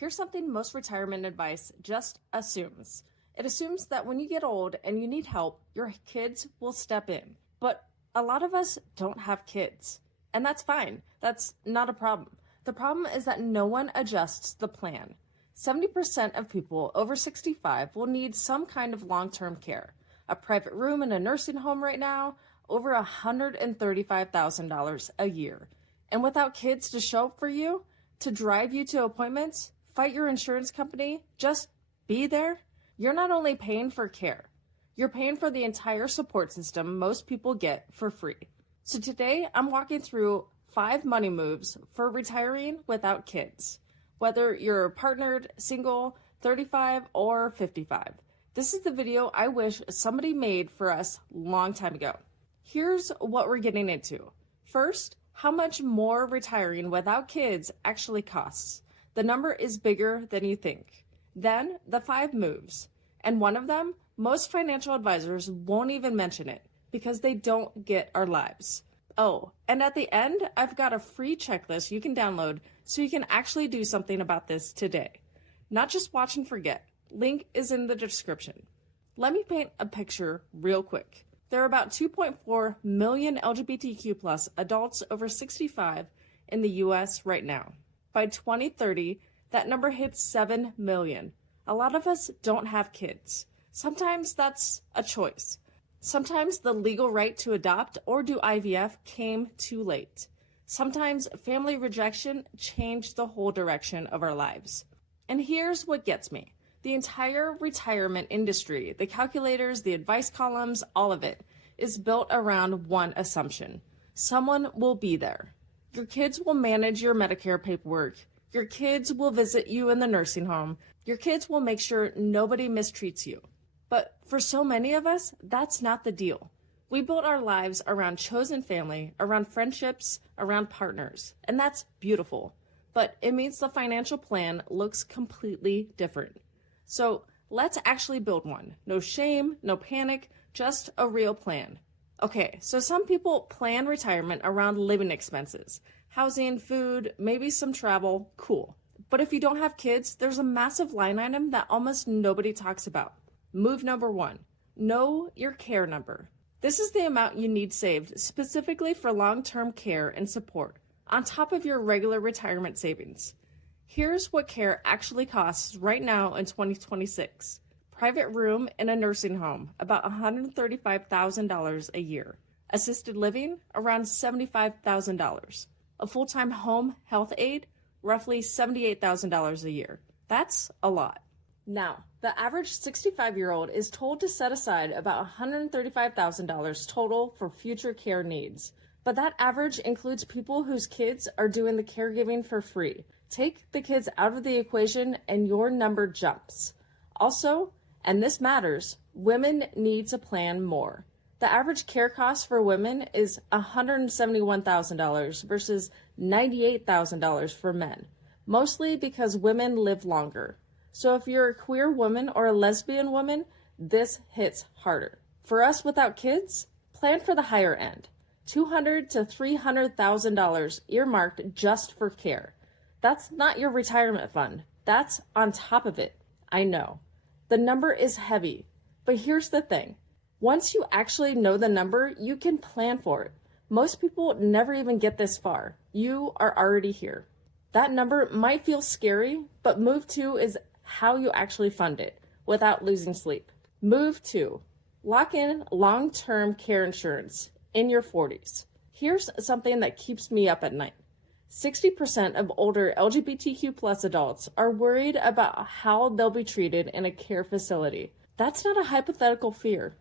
Here's something most retirement advice just assumes. It assumes that when you get old and you need help, your kids will step in. But a lot of us don't have kids, and that's fine. That's not a problem. The problem is that no one adjusts the plan. 70% of people over 65 will need some kind of long-term care. A private room in a nursing home right now, over $135,000 a year. And without kids to show up for you, to drive you to appointments, fight your insurance company, just be there, you're not only paying for care, you're paying for the entire support system most people get for free. So today, I'm walking through 5 money moves for retiring without kids. Whether you're partnered, single, 35, or 55. This is the video I wish somebody made for us a long time ago. Here's what we're getting into. First, how much more retiring without kids actually costs. The number is bigger than you think. Then, the 5 moves. And one of them, most financial advisors won't even mention it because they don't get our lives. Oh, and at the end, I've got a free checklist you can download so you can actually do something about this today. Not just watch and forget. Link is in the description. Let me paint a picture real quick. There are about 2.4 million LGBTQ plus adults over 65 in the US right now. By 2030, that number hits 7 million. A lot of us don't have kids. Sometimes that's a choice. Sometimes the legal right to adopt or do IVF came too late. Sometimes family rejection changed the whole direction of our lives. And here's what gets me. The entire retirement industry, the calculators, the advice columns, all of it, is built around one assumption. Someone will be there. Your kids will manage your Medicare paperwork. Your kids will visit you in the nursing home. Your kids will make sure nobody mistreats you. But for so many of us, that's not the deal. We built our lives around chosen family, around friendships, around partners, and that's beautiful. But it means the financial plan looks completely different. So let's actually build one. No shame, no panic, just a real plan. Okay, so some people plan retirement around living expenses, housing, food, maybe some travel, cool. But if you don't have kids, there's a massive line item that almost nobody talks about. Move number 1, know your care number. This is the amount you need saved specifically for long-term care and support, on top of your regular retirement savings. Here's what care actually costs right now in 2026. Private room in a nursing home, about $135,000 a year. Assisted living, around $75,000. A full-time home health aide, roughly $78,000 a year. That's a lot. Now, the average 65-year-old is told to set aside about $135,000 total for future care needs. But that average includes people whose kids are doing the caregiving for free. Take the kids out of the equation and your number jumps. Also, and this matters, women need to plan more. The average care cost for women is $171,000 versus $98,000 for men, mostly because women live longer. So if you're a queer woman or a lesbian woman, this hits harder. For us without kids, plan for the higher end. $200,000 to $300,000 earmarked just for care. That's not your retirement fund. That's on top of it. I know. The number is heavy, but here's the thing. Once you actually know the number, you can plan for it. Most people never even get this far. You are already here. That number might feel scary, but move 2 is how you actually fund it without losing sleep. Move 2, lock in long-term care insurance in your 40s. Here's something that keeps me up at night. 60% of older LGBTQ plus adults are worried about how they'll be treated in a care facility. That's not a hypothetical fear.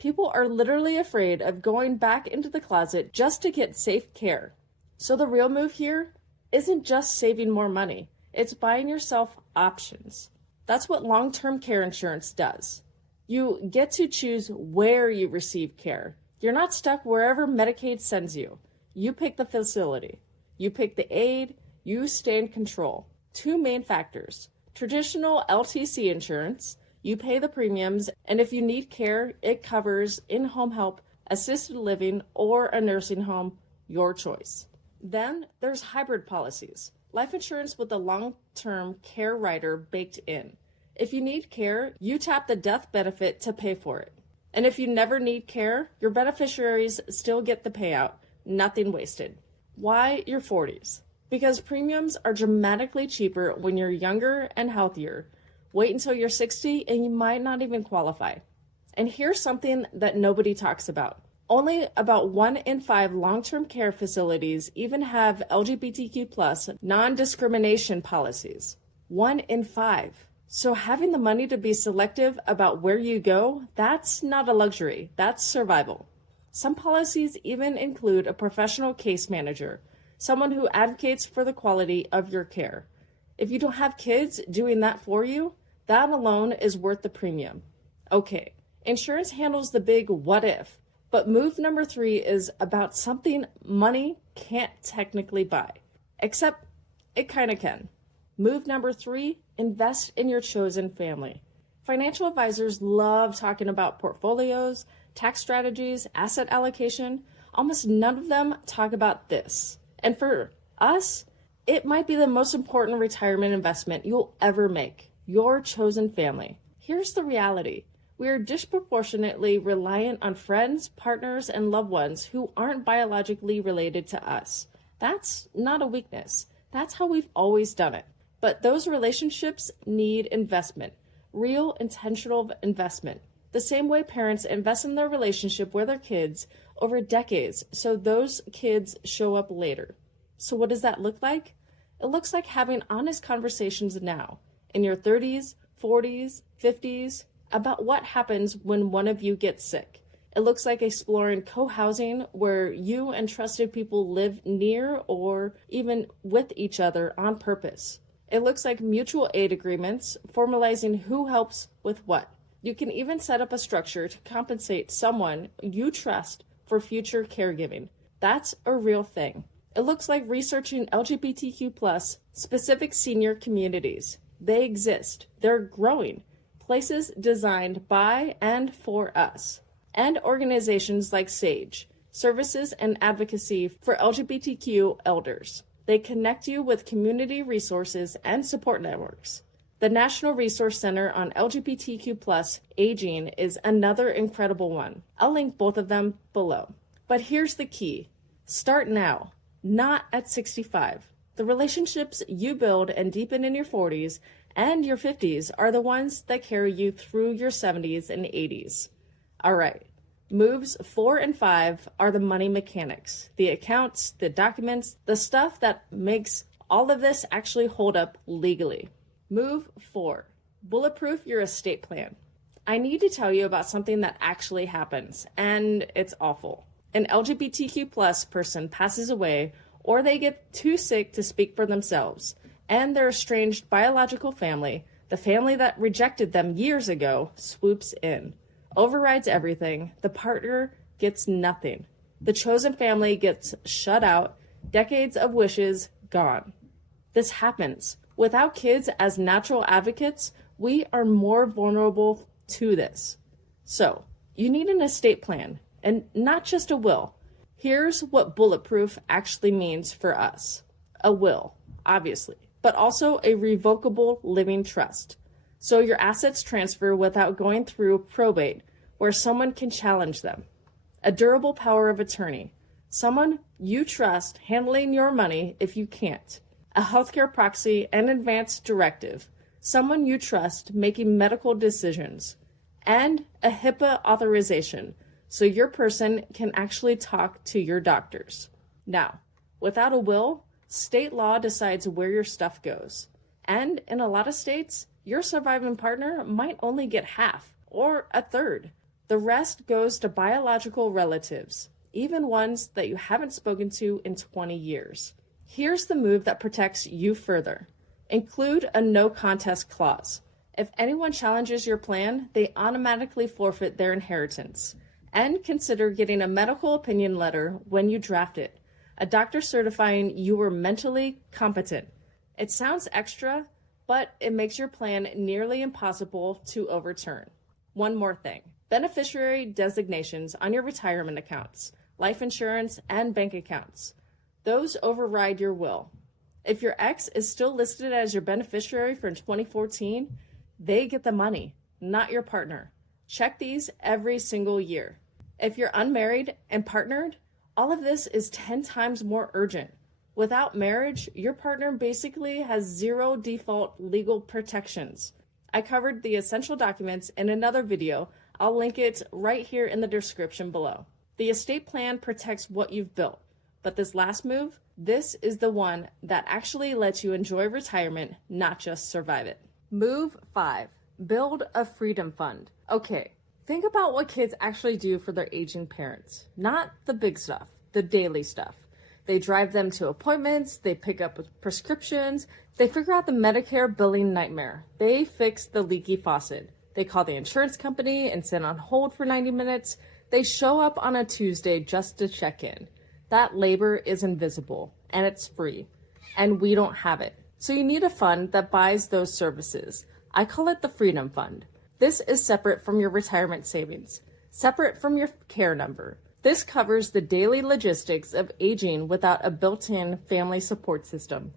People are literally afraid of going back into the closet just to get safe care. So the real move here isn't just saving more money. It's buying yourself options. That's what long-term care insurance does. You get to choose where you receive care. You're not stuck wherever Medicaid sends you. You pick the facility. You pick the aid. You stay in control. 2 main factors. Traditional LTC insurance, you pay the premiums, and if you need care, it covers in-home help, assisted living, or a nursing home, your choice. Then there's hybrid policies, Life insurance with a long-term care rider baked in. If you need care, you tap the death benefit to pay for it. And if you never need care, your beneficiaries still get the payout. Nothing wasted. Why your 40s? Because premiums are dramatically cheaper when you're younger and healthier. Wait until you're 60 and you might not even qualify. And here's something that nobody talks about. Only about 1 in 5 long-term care facilities even have LGBTQ plus non-discrimination policies. 1 in 5. So having the money to be selective about where you go, that's not a luxury, that's survival. Some policies even include a professional case manager, someone who advocates for the quality of your care. If you don't have kids doing that for you, that alone is worth the premium. Okay, insurance handles the big what if, but move number 3 is about something money can't technically buy, except it kind of can. Move number 3, invest in your chosen family. Financial advisors love talking about portfolios, tax strategies, asset allocation. Almost none of them talk about this. And for us, it might be the most important retirement investment you'll ever make, your chosen family. Here's the reality. We are disproportionately reliant on friends, partners, and loved ones who aren't biologically related to us. That's not a weakness. That's how we've always done it. But those relationships need investment, real intentional investment. The same way parents invest in their relationship with their kids over decades so those kids show up later. So what does that look like? It looks like having honest conversations now, in your 30s, 40s, 50s, about what happens when one of you gets sick. It looks like exploring co-housing where you and trusted people live near or even with each other on purpose. It looks like mutual aid agreements, formalizing who helps with what. You can even set up a structure to compensate someone you trust for future caregiving. That's a real thing. It looks like researching LGBTQ plus specific senior communities. They exist. They're growing. Places designed by and for us. And organizations like SAGE, Services and Advocacy for LGBTQ Elders. They connect you with community resources and support networks. The National Resource Center on LGBTQ plus Aging is another incredible one. I'll link both of them below. But here's the key. Start now, not at 65. The relationships you build and deepen in your 40s and your 50s are the ones that carry you through your 70s and 80s. All right. Moves 4 and 5 are the money mechanics, the accounts, the documents, the stuff that makes all of this actually hold up legally. Move 4, bulletproof your estate plan. I need to tell you about something that actually happens, and it's awful. An LGBTQ plus person passes away, or they get too sick to speak for themselves, and their estranged biological family, the family that rejected them years ago, swoops in. Overrides everything. The partner gets nothing. The chosen family gets shut out. Decades of wishes gone. This happens. Without kids as natural advocates, we are more vulnerable to this. So, you need an estate plan, and not just a will. Here's what bulletproof actually means for us. A will, obviously, but also a revocable living trust. So your assets transfer without going through probate, where someone can challenge them. A durable power of attorney. Someone you trust handling your money if you can't. A healthcare proxy and advance directive. Someone you trust making medical decisions. And a HIPAA authorization, so your person can actually talk to your doctors. Now, without a will, state law decides where your stuff goes. And in a lot of states, your surviving partner might only get half or a third. The rest goes to biological relatives, even ones that you haven't spoken to in 20 years. Here's the move that protects you further. Include a no contest clause. If anyone challenges your plan, they automatically forfeit their inheritance. And consider getting a medical opinion letter when you draft it, a doctor certifying you were mentally competent. It sounds extra, but it makes your plan nearly impossible to overturn. One more thing. Beneficiary designations on your retirement accounts, life insurance, and bank accounts. Those override your will. If your ex is still listed as your beneficiary from 2014, they get the money, not your partner. Check these every single year. If you're unmarried and partnered, all of this is 10 times more urgent. Without marriage, your partner basically has zero default legal protections. I covered the essential documents in another video. I'll link it right here in the description below. The estate plan protects what you've built, but this last move, this is the one that actually lets you enjoy retirement, not just survive it. Move 5, build a freedom fund. Okay, think about what kids actually do for their aging parents, not the big stuff, the daily stuff. They drive them to appointments, they pick up prescriptions, they figure out the Medicare billing nightmare, they fix the leaky faucet, they call the insurance company and sit on hold for 90 minutes, they show up on a Tuesday just to check in. That labor is invisible and it's free, and we don't have it. So you need a fund that buys those services. I call it the Freedom Fund. This is separate from your retirement savings, separate from your care number. This covers the daily logistics of aging without a built-in family support system.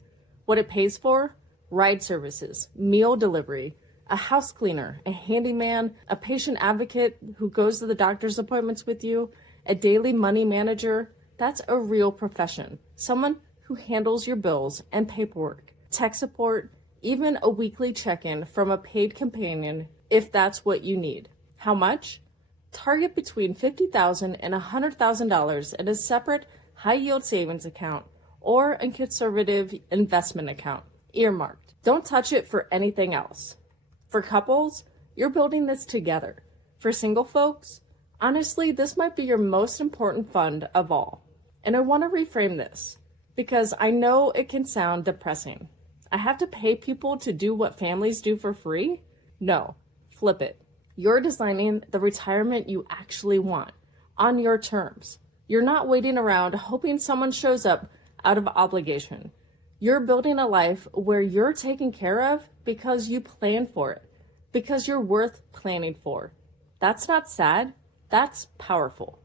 What it pays for? Ride services, meal delivery, a house cleaner, a handyman, a patient advocate who goes to the doctor's appointments with you, a daily money manager. That's a real profession. Someone who handles your bills and paperwork, tech support, even a weekly check-in from a paid companion if that's what you need. How much? Target between $50,000 and $100,000 in a separate high-yield savings account or a conservative investment account, earmarked. Don't touch it for anything else. For couples, you're building this together. For single folks, honestly, this might be your most important fund of all. And I want to reframe this because I know it can sound depressing. I have to pay people to do what families do for free? No, flip it. You're designing the retirement you actually want on your terms. You're not waiting around hoping someone shows up out of obligation. You're building a life where you're taken care of because you plan for it, because you're worth planning for. That's not sad, that's powerful.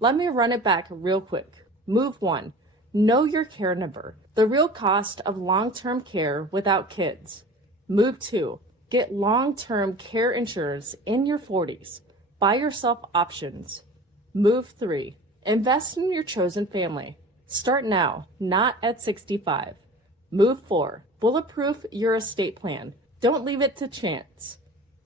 Let me run it back real quick. Move 1, know your care number, the real cost of long-term care without kids. Move 2, get long-term care insurance in your 40s. Buy yourself options. Move 3, invest in your chosen family. Start now, not at 65. Move 4, bulletproof your estate plan. Don't leave it to chance.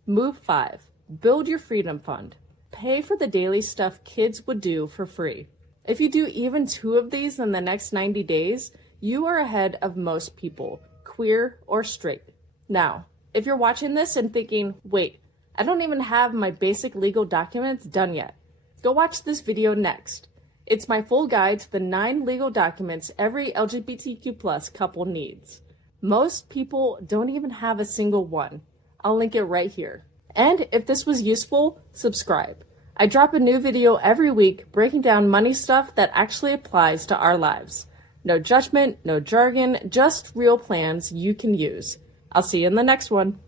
Move 5, build your freedom fund. Pay for the daily stuff kids would do for free. If you do even 2 of these in the next 90 days, you are ahead of most people, queer or straight. Now, if you're watching this and thinking, wait, I don't even have my basic legal documents done yet, go watch this video next. It's my full guide to the 9 legal documents every LGBTQ+ couple needs. Most people don't even have a single one. I'll link it right here. And if this was useful, subscribe. I drop a new video every week breaking down money stuff that actually applies to our lives. No judgment, no jargon, just real plans you can use. I'll see you in the next one.